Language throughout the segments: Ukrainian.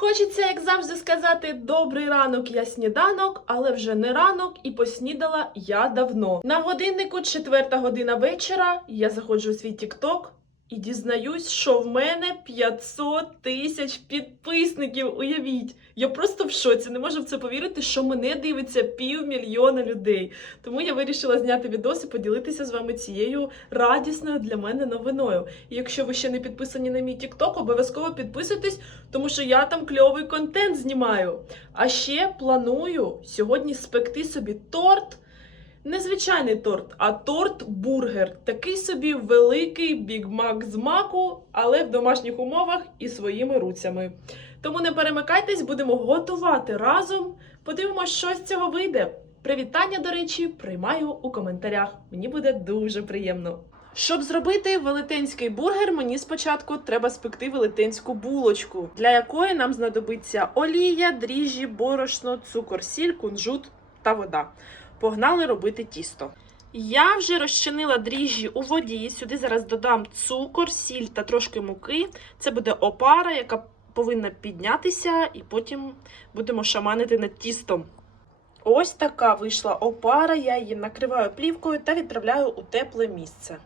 Хочеться, як завжди, сказати добрий ранок, я сніданок, але вже не ранок і поснідала я давно. На годиннику четверта година вечора. Я заходжу у свій тікток і дізнаюсь, що в мене 500 тисяч підписників. Уявіть, я просто в шоці. Не можу в це повірити, що мене дивиться півмільйона людей. Тому я вирішила зняти відос і поділитися з вами цією радісною для мене новиною. І якщо ви ще не підписані на мій тікток, обов'язково підписуйтесь, тому що я там кльовий контент знімаю. А ще планую сьогодні спекти собі торт. Незвичайний торт, а торт-бургер. Такий собі великий бігмак з маку, але в домашніх умовах і своїми руцями. Тому не перемикайтесь, будемо готувати разом. Подивимось, що з цього вийде. Привітання, до речі, приймаю у коментарях. Мені буде дуже приємно. Щоб зробити велетенський бургер, мені спочатку треба спекти велетенську булочку, для якої нам знадобиться олія, дріжджі, борошно, цукор, сіль, кунжут та вода. Погнали робити тісто. Я вже розчинила дріжджі у воді. Сюди зараз додам цукор, сіль та трошки муки. Це буде опара, яка повинна піднятися, і потім будемо шаманити над тістом. Ось така вийшла опара. Я її накриваю плівкою та відправляю у тепле місце.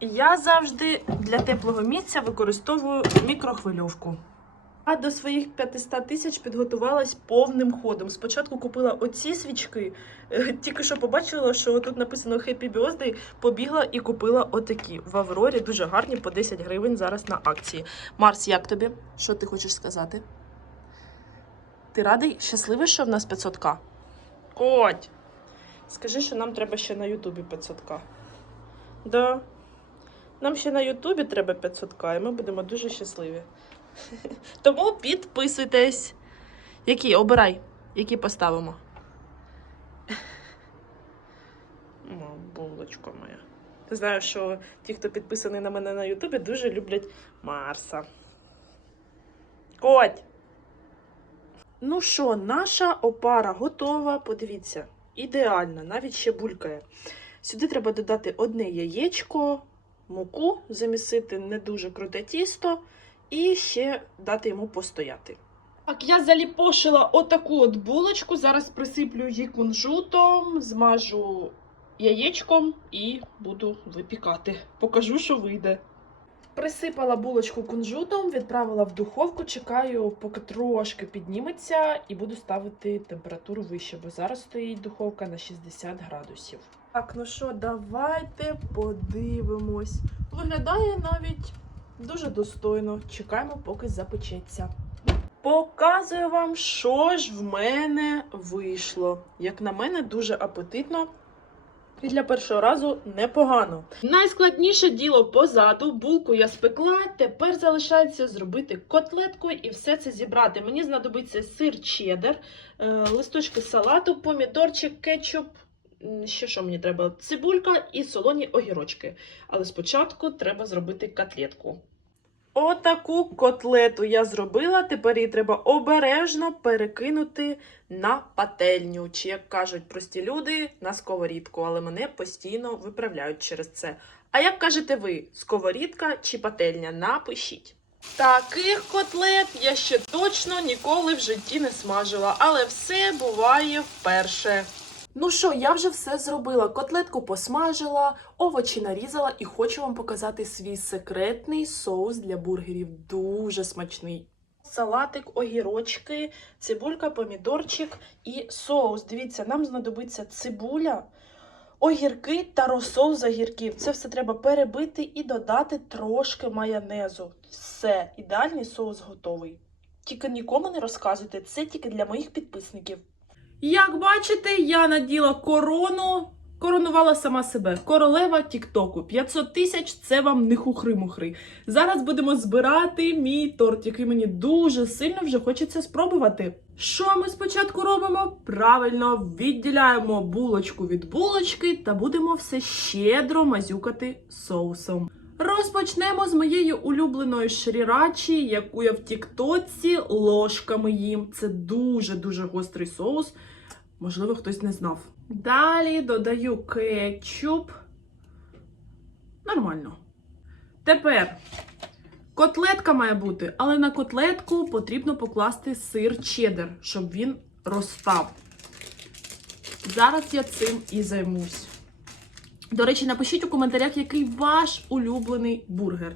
Я завжди для теплого місця використовую мікрохвильовку. А до своїх 500 тисяч підготувалась повним ходом. Спочатку купила оці свічки, е, тільки що побачила, що тут написано Happy Birthday, побігла і купила отакі в Аврорі. Дуже гарні, по 10 гривень зараз на акції. Марс, як тобі? Що ти хочеш сказати? Ти радий? Щасливий, що в нас 500к? Коть! Скажи, що нам треба ще на Ютубі 500к. Да. Нам ще на Ютубі треба 500к, і ми будемо дуже щасливі. Тому підписуйтесь. Які? Обирай, які поставимо. О, булочка моя. Знаєш, що ті, хто підписаний на мене на Ютубі, дуже люблять Марса. Коть! Ну що, наша опара готова. Подивіться, ідеальна, навіть ще булькає. Сюди треба додати одне яєчко, муку, замісити не дуже круте тісто і ще дати йому постояти. Так, я заліпошила отаку от булочку. Зараз присиплю її кунжутом, змажу яєчком і буду випікати. Покажу, що вийде. Присипала булочку кунжутом, відправила в духовку, чекаю, поки трошки підніметься, і буду ставити температуру вище, бо зараз стоїть духовка на 60 градусів. Так, ну що, давайте подивимось. Виглядає навіть дуже достойно. Чекаємо, поки запечеться. Показую вам, що ж в мене вийшло. Як на мене, дуже апетитно. І для першого разу непогано. Найскладніше діло позаду. Булку я спекла. Тепер залишається зробити котлетку і все це зібрати. Мені знадобиться сир чеддер, е, листочки салату, помідорчик, кетчуп. Ще що мені треба? Цибулька і солоні огірочки. Але спочатку треба зробити котлетку. Отаку котлету я зробила. Тепер її треба обережно перекинути на пательню, чи, як кажуть прості люди, на сковорідку, але мене постійно виправляють через це. А як кажете ви, сковорідка чи пательня? Напишіть. Таких котлет я ще точно ніколи в житті не смажила, але все буває вперше. Ну що, я вже все зробила. Котлетку посмажила, овочі нарізала і хочу вам показати свій секретний соус для бургерів. Дуже смачний. Салатик, огірочки, цибулька, помідорчик і соус. Дивіться, нам знадобиться цибуля, огірки та розсол з огірків. Це все треба перебити і додати трошки майонезу. Все, ідеальний соус готовий. Тільки нікому не розказуйте, це тільки для моїх підписників. Як бачите, я наділа корону, коронувала сама себе. Королева Тіктоку. 500 тисяч це вам не хухри-мухри. Зараз будемо збирати мій торт, який мені дуже сильно вже хочеться спробувати. Що ми спочатку робимо? Правильно відділяємо булочку від булочки та будемо все щедро мазюкати соусом. Розпочнемо з моєї улюбленої шрірачі, яку я в Тіктоці ложками їм. Це дуже-дуже гострий соус. Можливо, хтось не знав. Далі додаю кетчуп. Нормально. Тепер Котлетка має бути, але на котлетку потрібно покласти сир чеддер, щоб він розстав. Зараз я цим і займусь. До речі, напишіть у коментарях, який ваш улюблений бургер.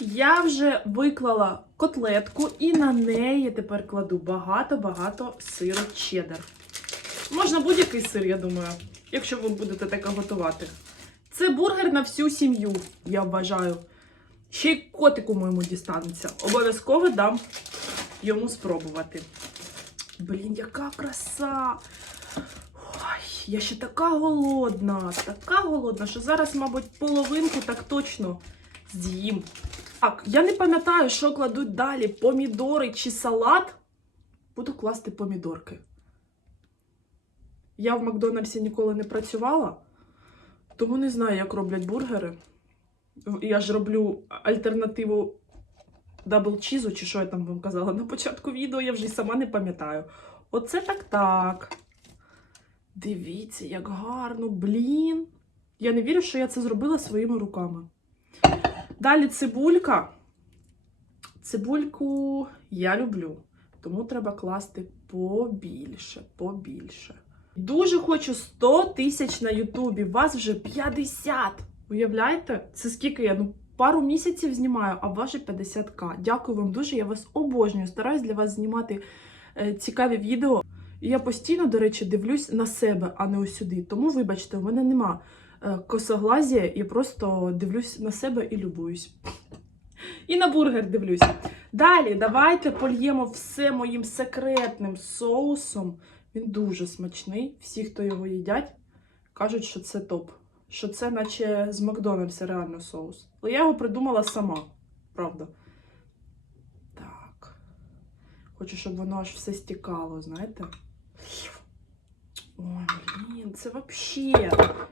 Я вже виклала котлетку і на неї тепер кладу багато-багато сиру чеддер. Можна будь-який сир, я думаю, якщо ви будете таке готувати. Це бургер на всю сім'ю, я вважаю. Ще й котику моєму дістанеться. Обов'язково дам йому спробувати. Блін, яка краса! Я ще така голодна, така голодна, що зараз, мабуть, половинку так точно з'їм. Так, я не пам'ятаю, що кладуть далі: помідори чи салат. Буду класти помідорки. Я в Макдональдсі ніколи не працювала, тому не знаю, як роблять бургери. Я ж роблю альтернативу дабл чізу, чи що я там вам казала на початку відео, я вже й сама не пам'ятаю. Оце так так. Дивіться, як гарно, блін. Я не вірю, що я це зробила своїми руками. Далі цибулька. Цибульку я люблю, тому треба класти побільше, побільше. Дуже хочу 100 тисяч на Ютубі. Вас вже 50. Уявляєте? Це скільки я? Ну, пару місяців знімаю, а ваші 50к. Дякую вам дуже. Я вас обожнюю. Стараюсь для вас знімати е, цікаві відео. І я постійно, до речі, дивлюсь на себе, а не ось сюди. Тому, вибачте, у мене нема е, косоглазія, я просто дивлюсь на себе і любуюсь. І на бургер дивлюсь. Далі, давайте польємо все моїм секретним соусом. Він дуже смачний. Всі, хто його їдять, кажуть, що це топ. Що це, наче з Макдональдса реально соус. Але я його придумала сама, правда. Так. Хочу, щоб воно аж все стікало, знаєте? Ой, блін, це взагалі.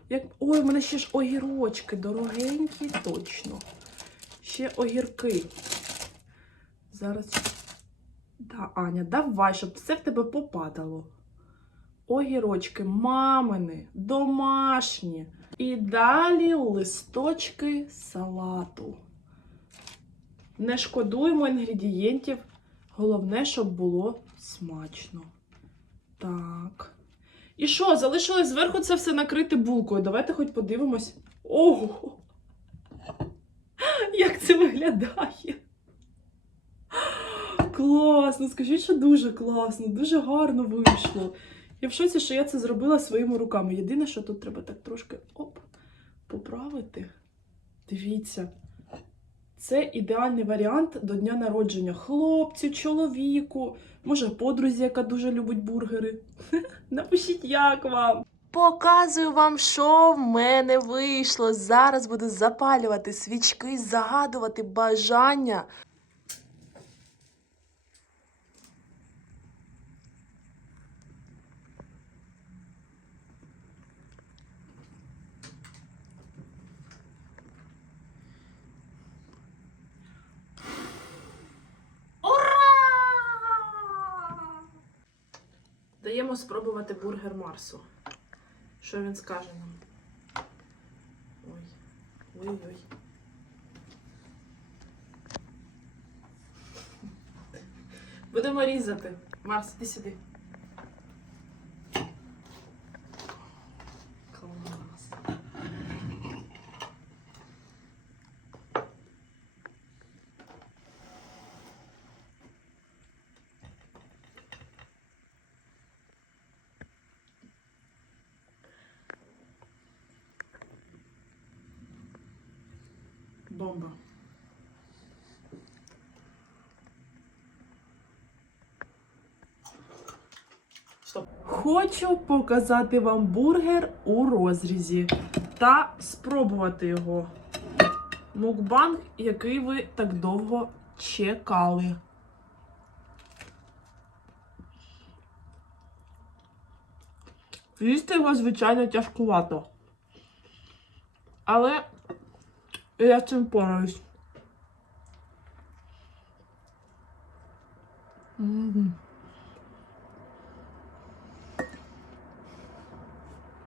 Як... Ой, в мене ще ж огірочки дорогенькі, точно. Ще огірки. Зараз. Да, Аня, давай, щоб все в тебе попадало. Огірочки, мамини, домашні. І далі листочки салату. Не шкодуємо інгредієнтів. Головне, щоб було смачно. Так. І що, залишилось зверху це все накрити булкою. Давайте хоч подивимось. Ого! Як це виглядає? Класно, скажіть, що дуже класно, дуже гарно вийшло. Я в шоці, що я це зробила своїми руками. Єдине, що тут треба так трошки оп, поправити. Дивіться. Це ідеальний варіант до дня народження хлопцю, чоловіку, може, подрузі, яка дуже любить бургери. Напишіть, як вам. Показую вам, що в мене вийшло. Зараз буду запалювати свічки, загадувати бажання. Даємо спробувати бургер Марсу. Що він скаже нам? Ой. Ой-ой. Будемо різати. Марс, іди сюди. Бомба. Хочу показати вам бургер у розрізі та спробувати його. Мукбанг, який ви так довго чекали. Їсти його, звичайно, тяжкувато. Але я з